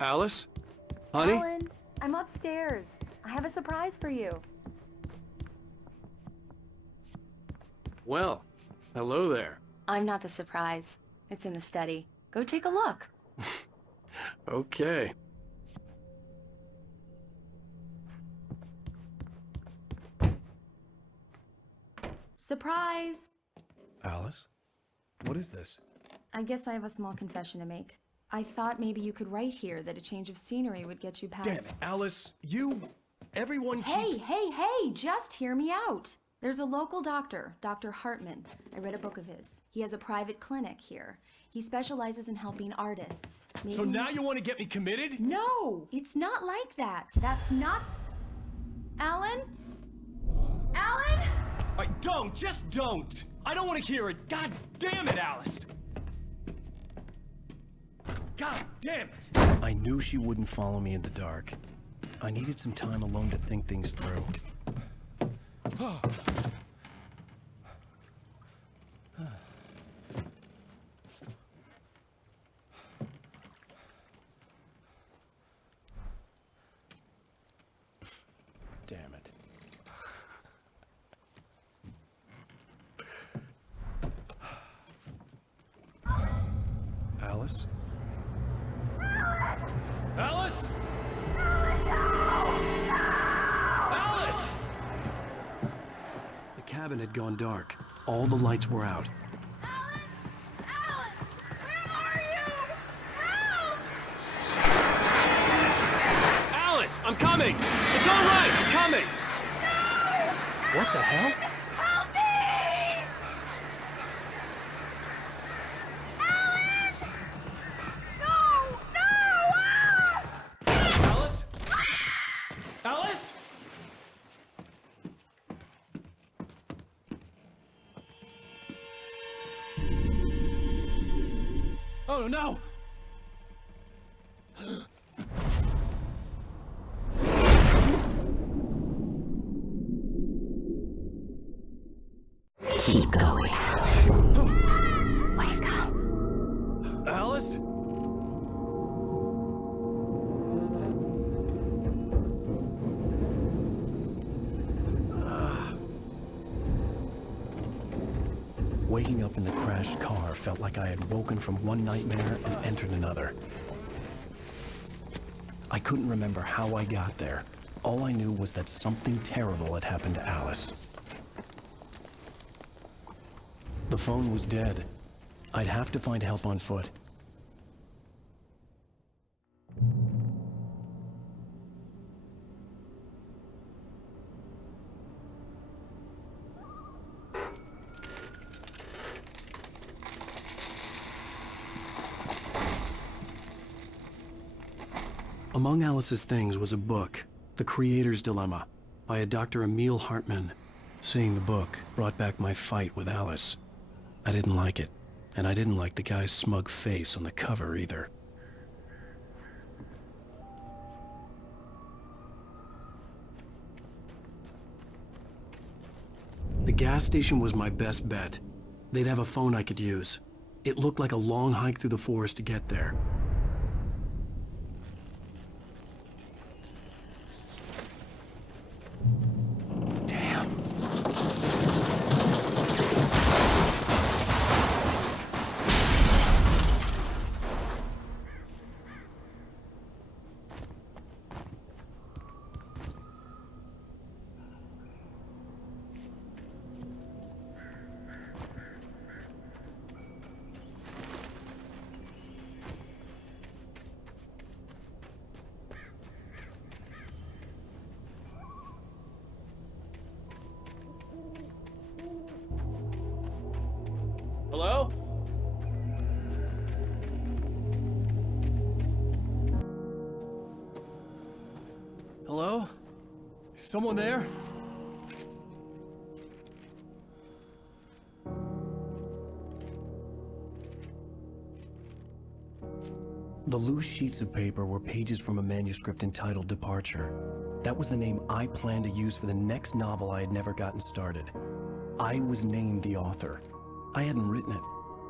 Alice? Honey? Alan, I'm upstairs. I have a surprise for you. Well, hello there. I'm not the surprise. It's in the study. Go take a look. Okay. Surprise! Alice? What is this? I guess I have a small confession to make. I thought maybe you could write here that a change of scenery would get you past— Damn it, Alice, everyone Hey, just hear me out. There's a local doctor, Dr. Hartman. I read a book of his. He has a private clinic here. He specializes in helping artists. So now you want to get me committed? No, it's not like that. That's not— Alan? Alan? Just don't! I don't want to hear it! God damn it, Alice! God damn it! I knew she wouldn't follow me in the dark. I needed some time alone to think things through. Damn it. Alice? Alice? Alice! The cabin had gone dark. All the lights were out. Alan! Alan! Where are you? Help! Alice, I'm coming! It's all right, I'm coming! No! What the hell? Help me! Alan! No! No! Ah! Alice? Alice? Oh no! Keep going, Alan. Wake up. Alice? Waking up in the crashed car felt like I had woken from one nightmare and entered another. I couldn't remember how I got there. All I knew was that something terrible had happened to Alice. The phone was dead. I'd have to find help on foot. Among Alice's things was a book, The Creator's Dilemma, by a Dr. Emil Hartman. Seeing the book brought back my fight with Alice. I didn't like it, and I didn't like the guy's smug face on the cover either. The gas station was my best bet. They'd have a phone I could use. It looked like a long hike through the forest to get there. Hello? Hello? Is someone there? The loose sheets of paper were pages from a manuscript entitled Departure. That was the name I planned to use for the next novel I had never gotten started. I was named the author. I hadn't written it.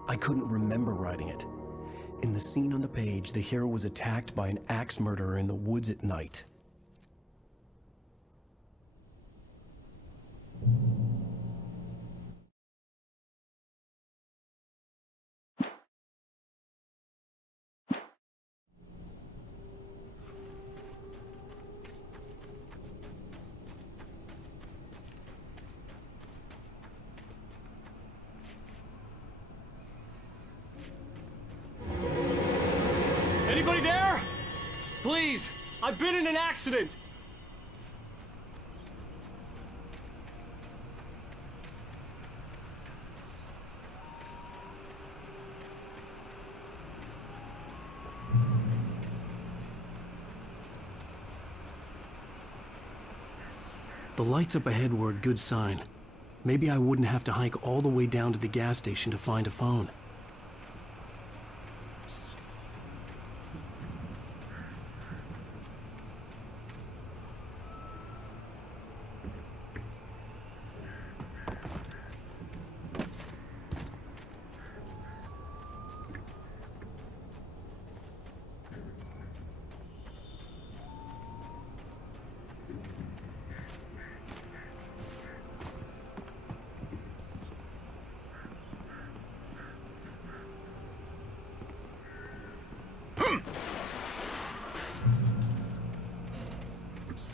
I couldn't remember writing it. In the scene on the page, the hero was attacked by an axe murderer in the woods at night. Anybody there? Please, I've been in an accident. The lights up ahead were a good sign. Maybe I wouldn't have to hike all the way down to the gas station to find a phone.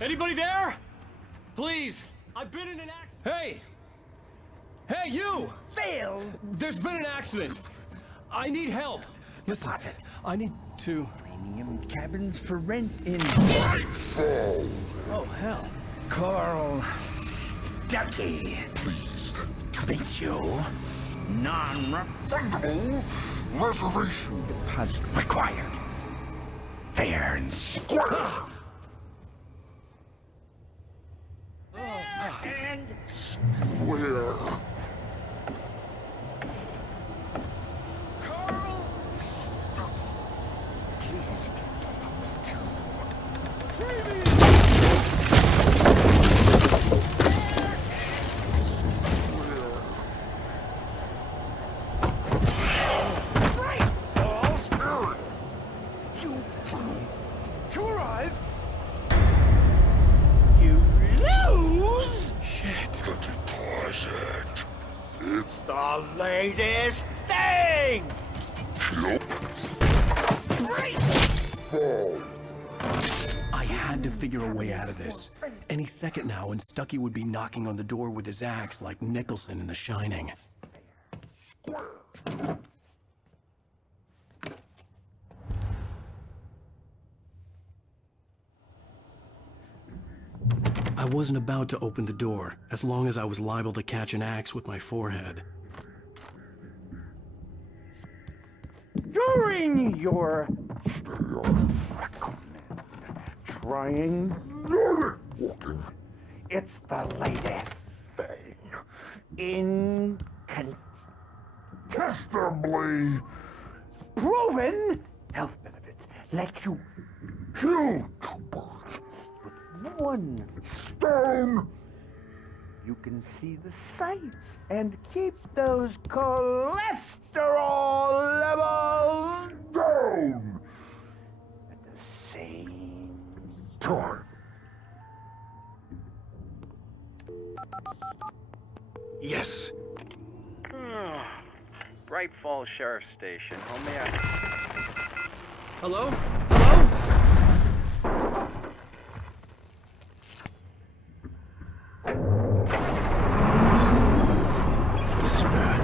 Anybody there? Please, I've been in an accident. Hey! Hey, you! Phil! There's been an accident. I need help. Listen, Deposit. I need to... Premium cabins for rent in Oh, hell. Carl Stuckey. Pleased to meet you. Non-refundable reservation deposit required. Fair and square. And square. Carl Stuckey. Pleased to meet you. It's the latest thing! I had to figure a way out of this. Any second now, and Stuckey would be knocking on the door with his axe like Nicholson in The Shining. I wasn't about to open the door, as long as I was liable to catch an axe with my forehead. During your trying walking, it's the latest thing. Incontestably proven health benefits let you kill two birds with one stone. You can see the sights and keep those cholesterol levels down at the same time. Yes! Bright Falls Sheriff Station. How may I... Hello? Hello? This is bad.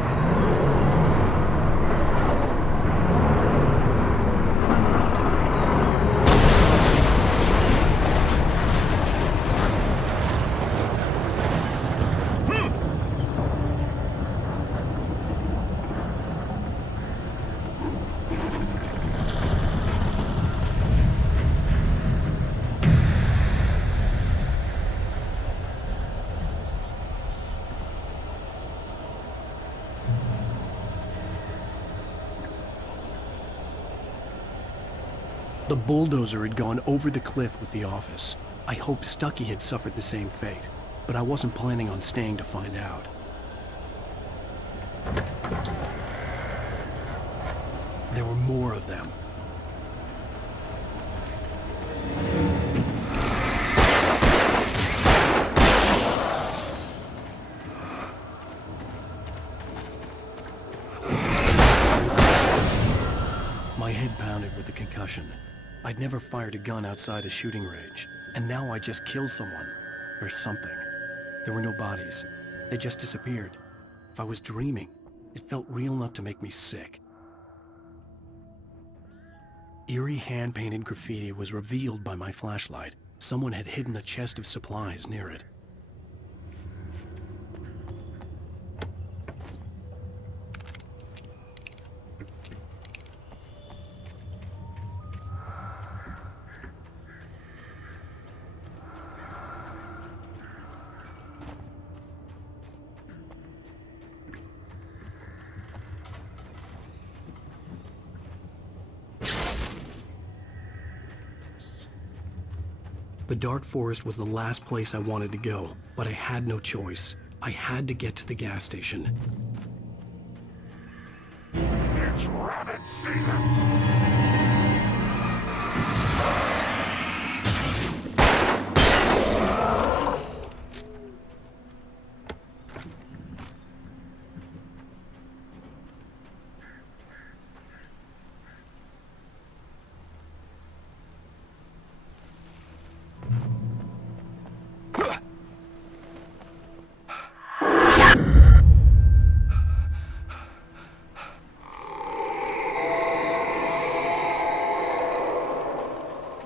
The bulldozer had gone over the cliff with the office. I hoped Stuckey had suffered the same fate, but I wasn't planning on staying to find out. There were more of them. My head pounded with the concussion. I'd never fired a gun outside a shooting range, and now I just killed someone. Or something. There were no bodies. They just disappeared. If I was dreaming, it felt real enough to make me sick. Eerie hand-painted graffiti was revealed by my flashlight. Someone had hidden a chest of supplies near it. The dark forest was the last place I wanted to go, but I had no choice. I had to get to the gas station. It's rabbit season!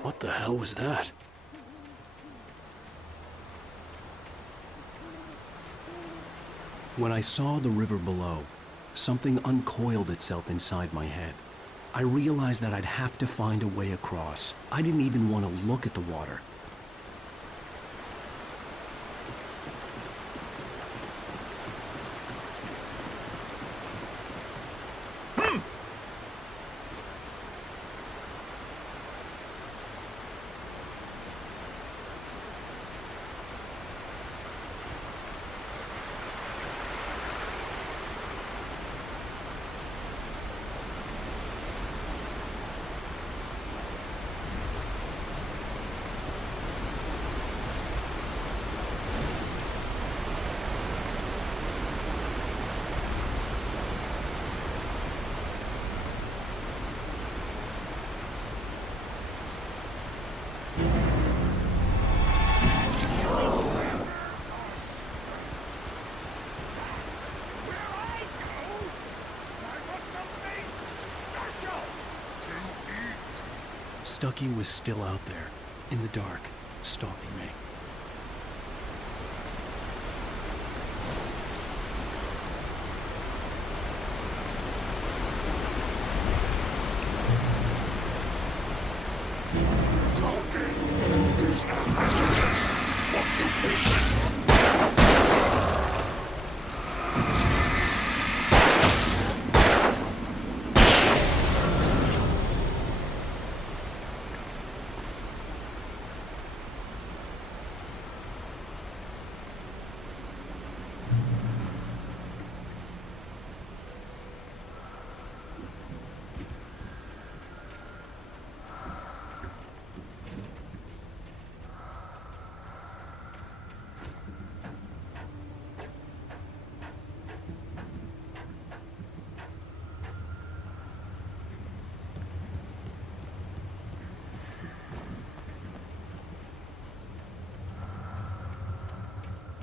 What the hell was that? When I saw the river below, something uncoiled itself inside my head. I realized that I'd have to find a way across. I didn't even want to look at the water. Stucky was still out there, in the dark, stalking me.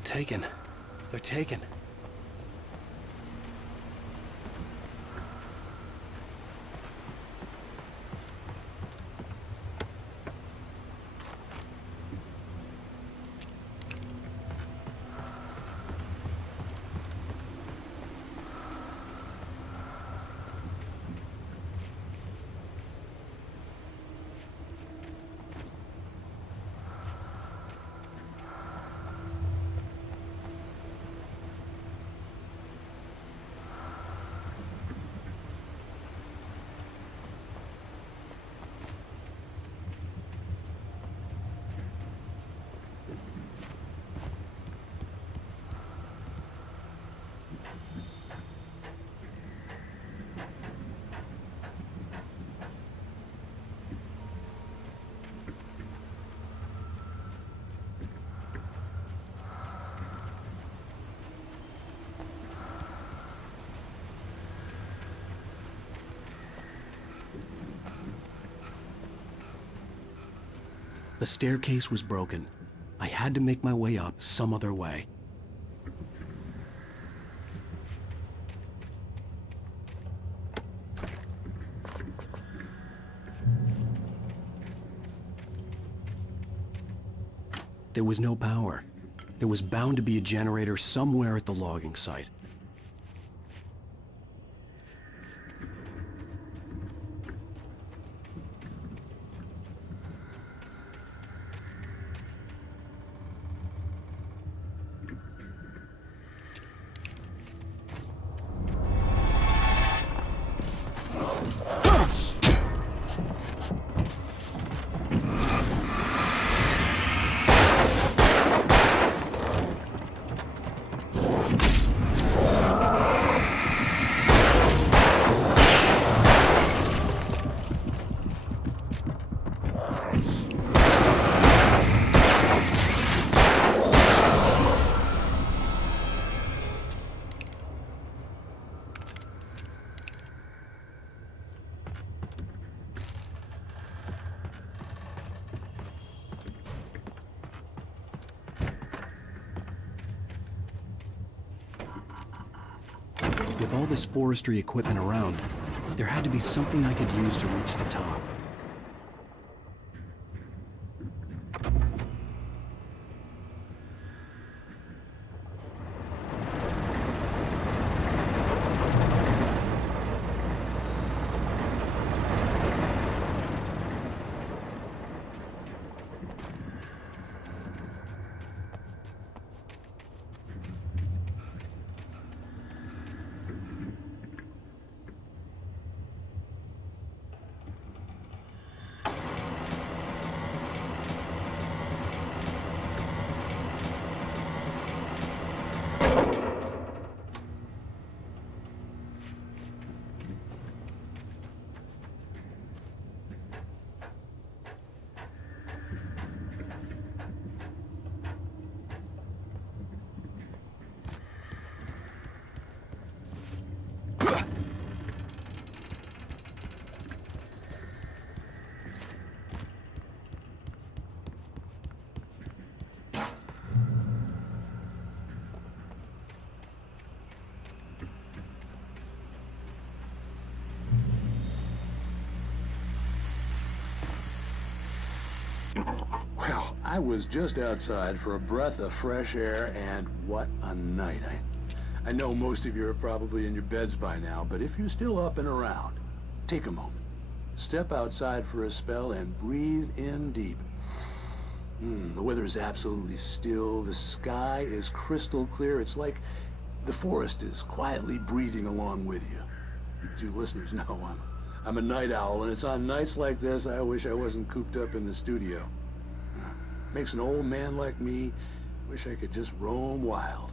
Taken. They're taken. The staircase was broken. I had to make my way up some other way. There was no power. There was bound to be a generator somewhere at the logging site. With all this forestry equipment around, there had to be something I could use to reach the top. Well, I was just outside for a breath of fresh air, and what a night. I know most of you are probably in your beds by now, but if you're still up and around, take a moment. Step outside for a spell and breathe in deep. The weather is absolutely still. The sky is crystal clear. It's like the forest is quietly breathing along with you. You listeners know I'm a night owl, and it's on nights like this I wish I wasn't cooped up in the studio. Makes an old man like me wish I could just roam wild.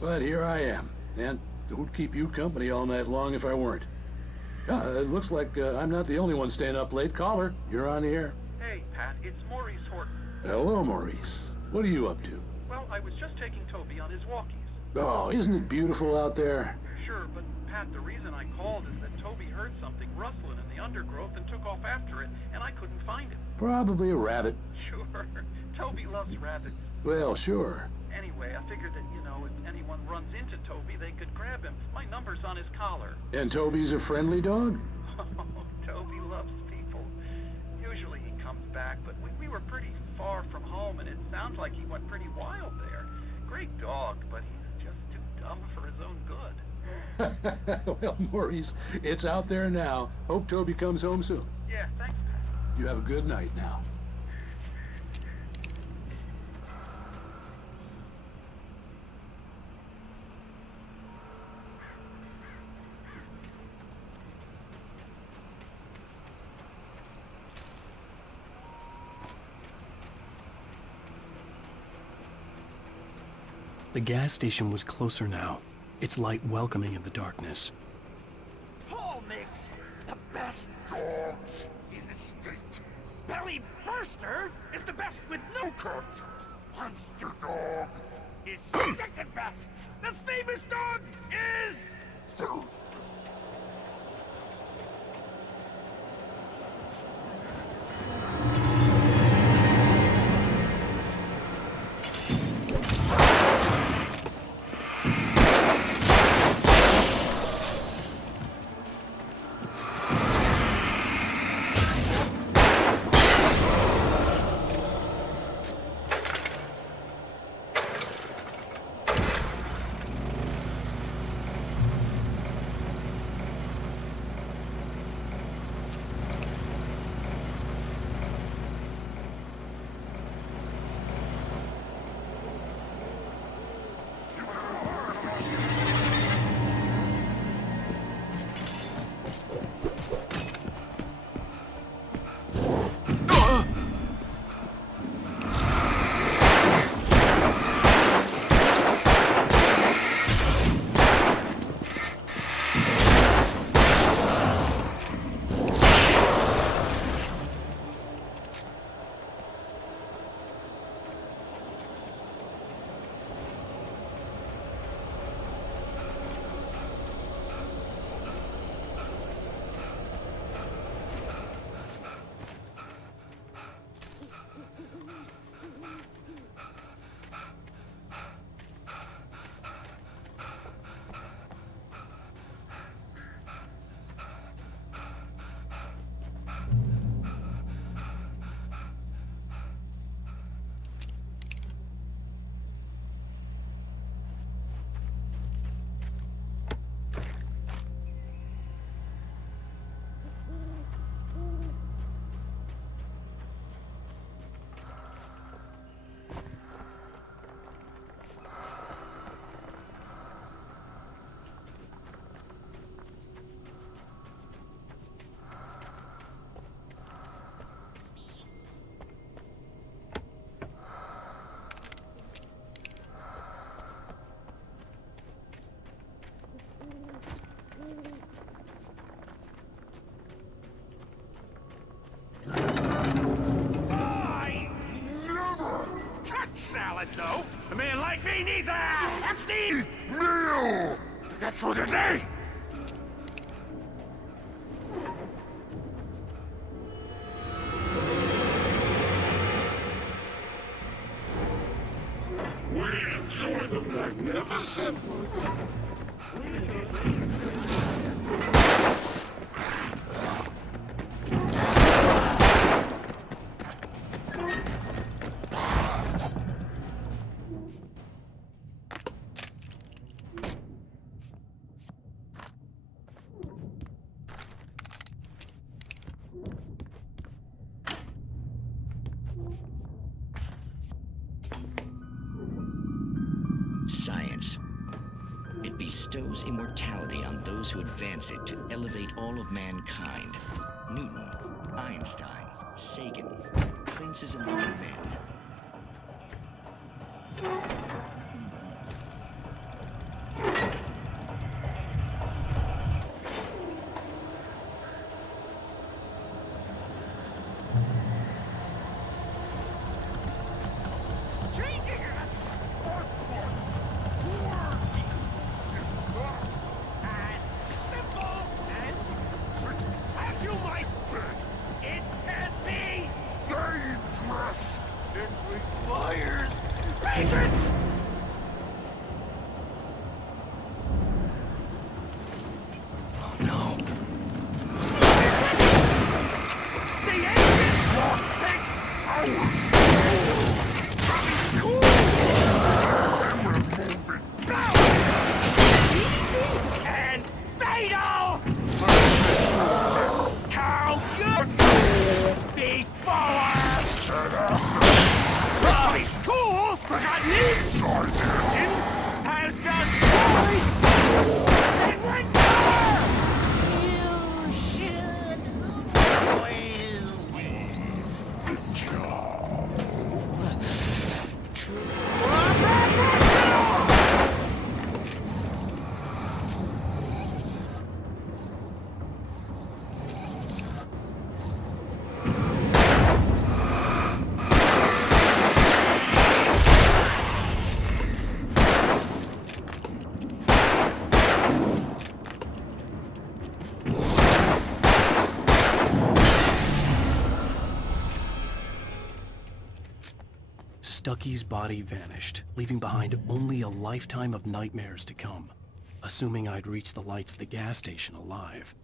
But here I am, and who'd keep you company all night long if I weren't? It looks like I'm not the only one staying up late. Caller, you're on the air. Hey, Pat, it's Maurice Horton. Hello, Maurice. What are you up to? Well, I was just taking Toby on his walkies. Oh, isn't it beautiful out there? Sure, but Pat, the reason I called is that Toby heard something rustling in the undergrowth and took off after it, and I couldn't find it. Probably a rabbit. Sure. Toby loves rabbits. Well, sure. Anyway, I figured that, if anyone runs into Toby, they could grab him. My number's on his collar. And Toby's a friendly dog? Oh, Toby loves people. Usually he comes back, but we were pretty far from home, and it sounds like he went pretty wild there. Great dog, but he's just too dumb for his own good. Well, Maurice, it's out there now. Hope Toby comes home soon. Yeah, thanks, Pat. You have a good night now. The gas station was closer now, its light welcoming in the darkness. Paul makes the best dogs in the state. Belly Burster is the best with no contest. Monster Dog is second best. The famous dog is... Everybody needs a hefty meal to get through the day. We enjoy the magnificent. Science. It bestows immortality on those who advance it to elevate all of mankind. Newton, Einstein, Sagan, princes among men. Changing a sport worthy is not as simple and as you might think. It can be dangerous. It requires patience. Oh no. The engine clock takes hours. And fatal! Count your moves before! This place cool, forgotten inside the engine has destroyed this winter! You should always win the job. Stucky's body vanished, leaving behind only a lifetime of nightmares to come, assuming I'd reach the lights of the gas station alive.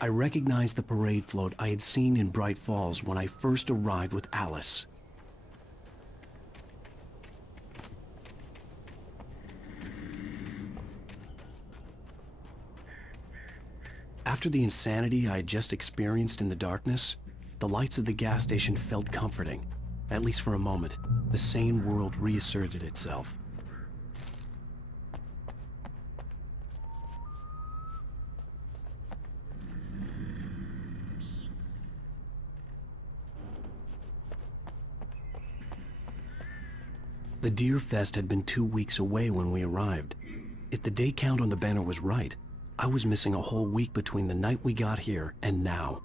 I recognized the parade float I had seen in Bright Falls when I first arrived with Alice. After the insanity I had just experienced in the darkness, the lights of the gas station felt comforting. At least for a moment, the sane world reasserted itself. The Deer Fest had been 2 weeks away when we arrived. If the day count on the banner was right, I was missing a whole week between the night we got here and now.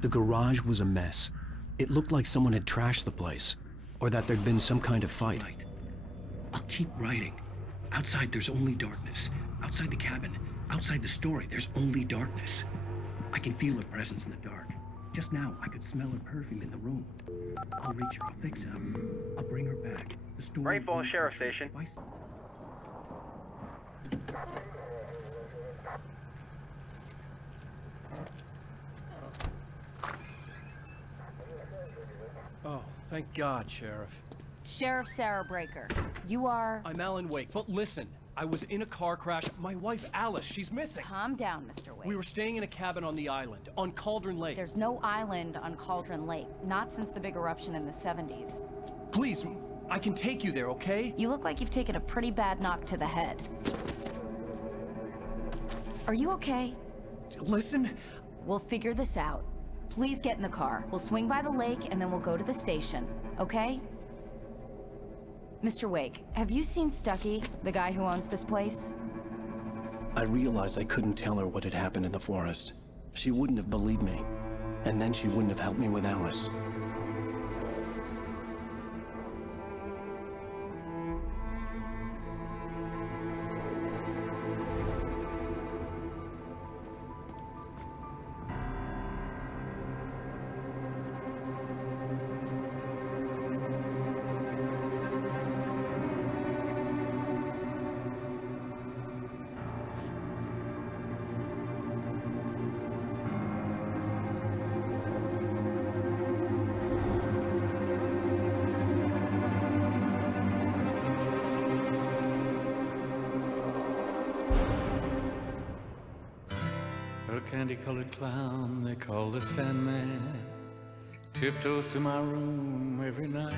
The garage was a mess. It looked like someone had trashed the place, or that there'd been some kind of fight. I'll keep writing. Outside, there's only darkness. Outside the cabin, outside the story, there's only darkness. I can feel her presence in the dark. Just now, I could smell her perfume in the room. I'll reach her, I'll fix it up. I'll bring her back. The story... Great Falls Sheriff Station. Oh, thank God, Sheriff. Sheriff Sarah Breaker, you are... I'm Alan Wake, but listen. I was in a car crash. My wife, Alice, she's missing. Calm down, Mr. Wake. We were staying in a cabin on the island, on Cauldron Lake. There's no island on Cauldron Lake, not since the big eruption in the 70s. Please, I can take you there, okay? You look like you've taken a pretty bad knock to the head. Are you okay? Listen. We'll figure this out. Please get in the car. We'll swing by the lake and then we'll go to the station, okay? Mr. Wake, have you seen Stucky, the guy who owns this place? I realized I couldn't tell her what had happened in the forest. She wouldn't have believed me. And then she wouldn't have helped me with Alice. A candy-colored clown they call the Sandman tiptoes to my room every night.